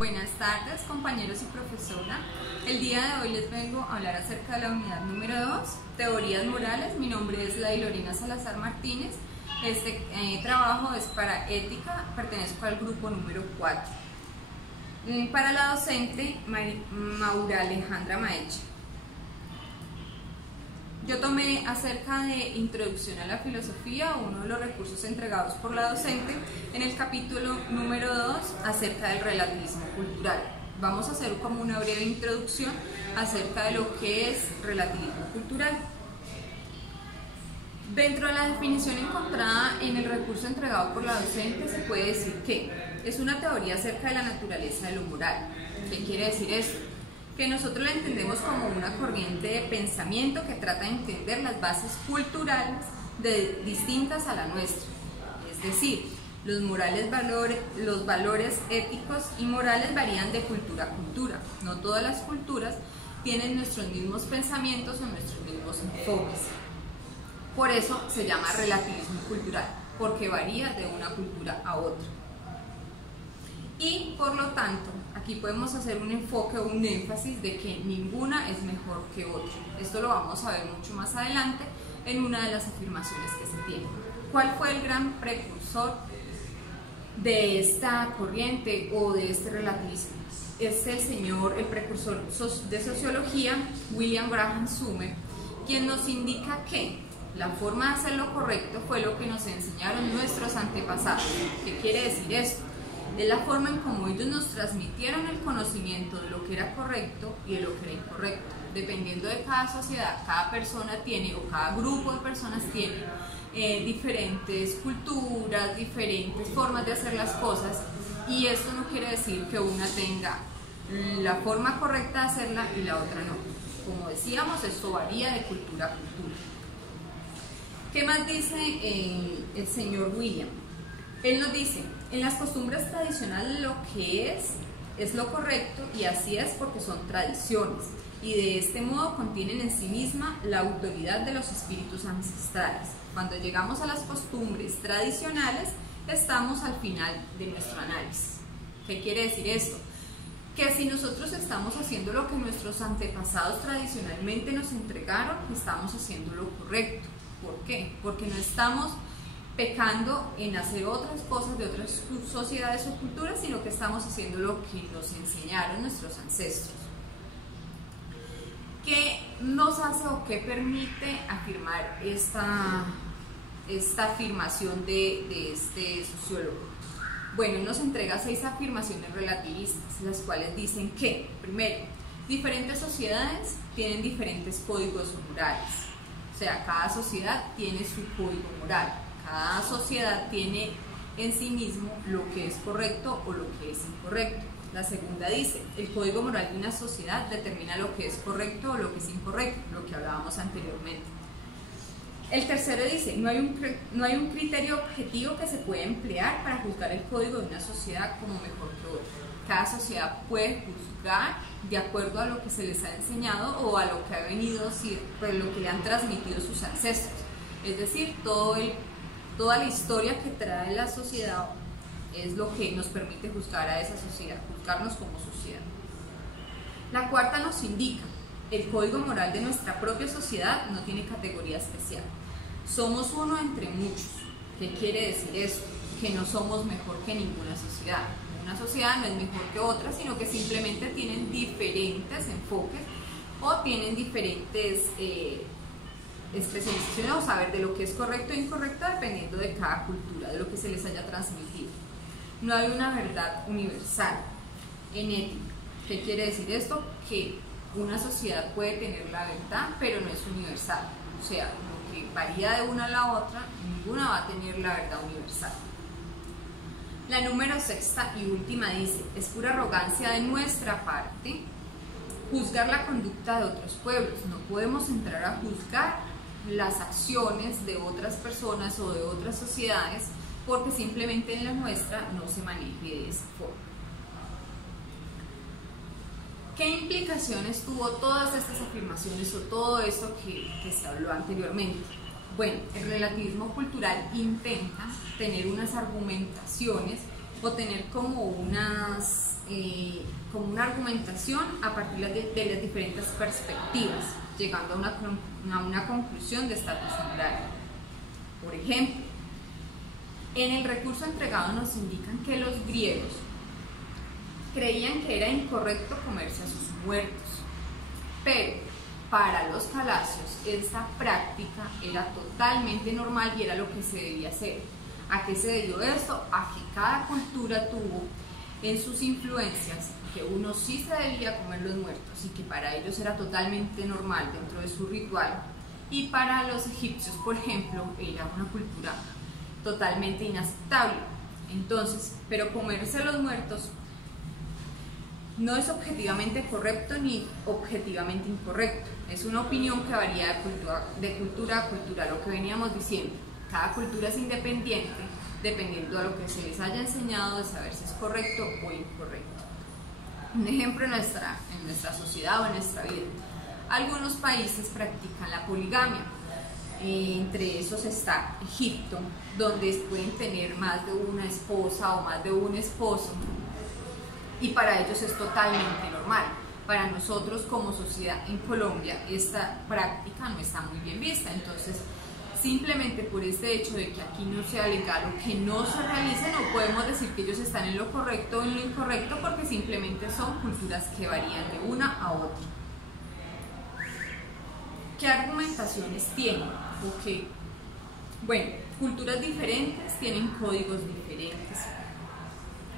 Buenas tardes, compañeros y profesora. El día de hoy les vengo a hablar acerca de la unidad número 2, Teorías Morales. Mi nombre es Lailorina Salazar Martínez. Este trabajo es para ética, pertenezco al grupo número 4. Para la docente Maura Alejandra Maeche. Yo tomé acerca de Introducción a la Filosofía, uno de los recursos entregados por la docente, en el capítulo número 2 acerca del relativismo cultural. Vamos a hacer como una breve introducción acerca de lo que es relativismo cultural. Dentro de la definición encontrada en el recurso entregado por la docente se puede decir que es una teoría acerca de la naturaleza de lo moral. ¿Qué quiere decir esto? Que nosotros la entendemos como una corriente de pensamiento que trata de entender las bases culturales distintas a la nuestra. Es decir, los valores éticos y morales varían de cultura a cultura. No todas las culturas tienen nuestros mismos pensamientos o nuestros mismos enfoques. Por eso se llama relativismo cultural, porque varía de una cultura a otra. Y por lo tanto, aquí podemos hacer un enfoque o un énfasis de que ninguna es mejor que otra. Esto lo vamos a ver mucho más adelante en una de las afirmaciones que se tienen. ¿Cuál fue el gran precursor de esta corriente o de este relativismo? Es el precursor de sociología, William Graham Sumner, quien nos indica que la forma de hacer lo correcto fue lo que nos enseñaron nuestros antepasados. ¿Qué quiere decir esto? Es la forma en cómo ellos nos transmitieron el conocimiento de lo que era correcto y de lo que era incorrecto. Dependiendo de cada sociedad, cada persona tiene, o cada grupo de personas tiene diferentes culturas, diferentes formas de hacer las cosas, y esto no quiere decir que una tenga la forma correcta de hacerla y la otra no. Como decíamos, esto varía de cultura a cultura. ¿Qué más dice el señor William? Él nos dice: en las costumbres tradicionales lo que es lo correcto, y así es porque son tradiciones, y de este modo contienen en sí misma la autoridad de los espíritus ancestrales. Cuando llegamos a las costumbres tradicionales, estamos al final de nuestro análisis. ¿Qué quiere decir esto? Que si nosotros estamos haciendo lo que nuestros antepasados tradicionalmente nos entregaron, estamos haciendo lo correcto. ¿Por qué? Porque no estamos pecando en hacer otras cosas de otras sociedades o culturas, sino que estamos haciendo lo que nos enseñaron nuestros ancestros. ¿Qué nos hace o qué permite afirmar esta afirmación de este sociólogo? Bueno, nos entrega 6 afirmaciones relativistas, las cuales dicen que, primero, diferentes sociedades tienen diferentes códigos morales. O sea, cada sociedad tiene su código moral. Cada sociedad tiene en sí mismo lo que es correcto o lo que es incorrecto. La segunda dice: el código moral de una sociedad determina lo que es correcto o lo que es incorrecto, lo que hablábamos anteriormente. El tercero dice: no hay un criterio objetivo que se pueda emplear para juzgar el código de una sociedad como mejor que otra. Cada sociedad puede juzgar de acuerdo a lo que se les ha enseñado o a lo que ha venido, pues lo que le han transmitido sus ancestros. Es decir, toda la historia que trae la sociedad es lo que nos permite juzgar a esa sociedad, juzgarnos como sociedad. La cuarta nos indica: el código moral de nuestra propia sociedad no tiene categoría especial. Somos uno entre muchos. ¿Qué quiere decir eso? Que no somos mejor que ninguna sociedad. Una sociedad no es mejor que otra, sino que simplemente tienen diferentes enfoques o tienen diferentes especializaciones o saber de lo que es correcto e incorrecto dependiendo de cada cultura, de lo que se les haya transmitido. No hay una verdad universal en ética. ¿Qué quiere decir esto? Que una sociedad puede tener la verdad, pero no es universal. O sea, lo que varía de una a la otra, ninguna va a tener la verdad universal. La número 6 y última dice: es pura arrogancia de nuestra parte juzgar la conducta de otros pueblos. No podemos entrar a juzgar las acciones de otras personas o de otras sociedades porque simplemente en la nuestra no se maneje de esa forma. ¿Qué implicaciones tuvo todas estas afirmaciones o todo esto que se habló anteriormente? Bueno, el relativismo cultural intenta tener unas argumentaciones o tener como unas como una argumentación a partir de las diferentes perspectivas, llegando a una conclusión de estatus moral. Por ejemplo, en el recurso entregado nos indican que los griegos creían que era incorrecto comerse a sus muertos, pero para los calasios esta práctica era totalmente normal y era lo que se debía hacer. ¿A qué se debió esto? A que cada cultura tuvo en sus influencias que uno sí se debía comer los muertos y que para ellos era totalmente normal dentro de su ritual, y para los egipcios, por ejemplo, era una cultura totalmente inaceptable. Entonces, pero comerse los muertos no es objetivamente correcto ni objetivamente incorrecto, es una opinión que varía de cultura a cultura, lo que veníamos diciendo. Cada cultura es independiente dependiendo de lo que se les haya enseñado, de saber si es correcto o incorrecto. Un ejemplo en nuestra sociedad o en nuestra vida. Algunos países practican la poligamia, entre esos está Egipto, donde pueden tener más de una esposa o más de un esposo, y para ellos es totalmente normal. Para nosotros como sociedad en Colombia esta práctica no está muy bien vista, entonces simplemente por este hecho de que aquí no sea legal o que no se realice, no podemos decir que ellos están en lo correcto o en lo incorrecto, porque simplemente son culturas que varían de una a otra. ¿Qué argumentaciones tienen? Bueno, culturas diferentes tienen códigos diferentes,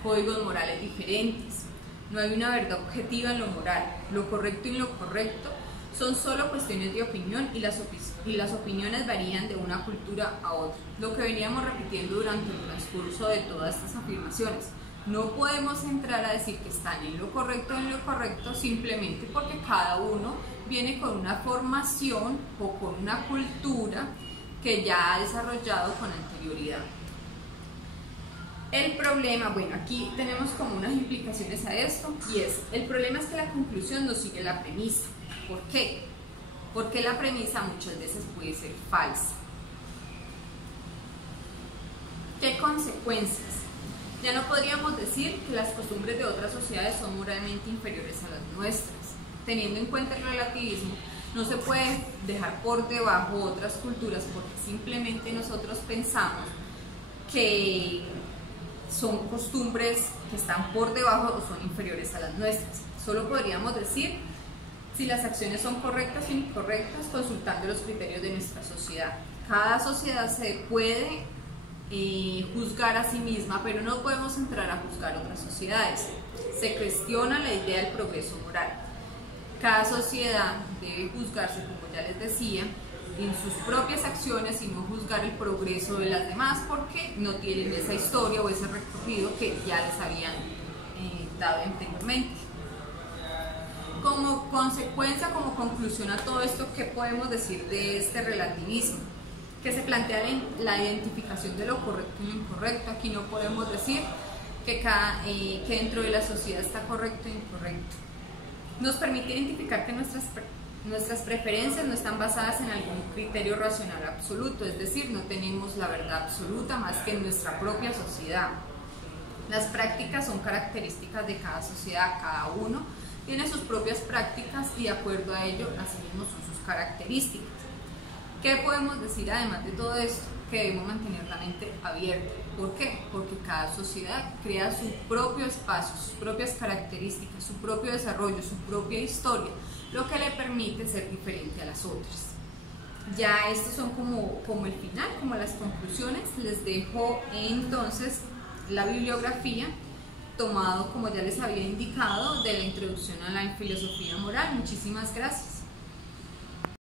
códigos morales diferentes. No hay una verdad objetiva en lo moral. Lo correcto y lo correcto son solo cuestiones de opinión, y las opiniones varían de una cultura a otra. Lo que veníamos repitiendo durante el transcurso de todas estas afirmaciones. No podemos entrar a decir que están en lo correcto o en lo incorrecto simplemente porque cada uno viene con una formación o con una cultura que ya ha desarrollado con anterioridad. El problema, bueno, aquí tenemos como unas implicaciones a esto, y el problema es que la conclusión no sigue la premisa. ¿Por qué? Porque la premisa muchas veces puede ser falsa. ¿Qué consecuencias? Ya no podríamos decir que las costumbres de otras sociedades son moralmente inferiores a las nuestras. Teniendo en cuenta el relativismo, no se puede dejar por debajo otras culturas porque simplemente nosotros pensamos que son costumbres que están por debajo o son inferiores a las nuestras. Solo podríamos decir si las acciones son correctas o incorrectas consultando los criterios de nuestra sociedad. Cada sociedad se puede juzgar a sí misma, pero no podemos entrar a juzgar otras sociedades. Se cuestiona la idea del progreso moral. Cada sociedad debe juzgarse, como ya les decía, en sus propias acciones y no juzgar el progreso de las demás porque no tienen esa historia o ese recorrido que ya les habían dado anteriormente. Como consecuencia, como conclusión a todo esto, ¿qué podemos decir de este relativismo? Que se plantea la identificación de lo correcto y lo incorrecto. Aquí no podemos decir que dentro de la sociedad está correcto e incorrecto. Nos permite identificar que nuestras preferencias no están basadas en algún criterio racional absoluto, es decir, no tenemos la verdad absoluta más que en nuestra propia sociedad. Las prácticas son características de cada sociedad, cada uno tiene sus propias prácticas y de acuerdo a ello, así mismo son sus características. ¿Qué podemos decir además de todo esto? Que debemos mantener la mente abierta. ¿Por qué? Porque cada sociedad crea su propio espacio, sus propias características, su propio desarrollo, su propia historia, lo que le permite ser diferente a las otras. Ya estos son como el final, como las conclusiones. Les dejo entonces la bibliografía tomado, como ya les había indicado, de la introducción a la filosofía moral. Muchísimas gracias.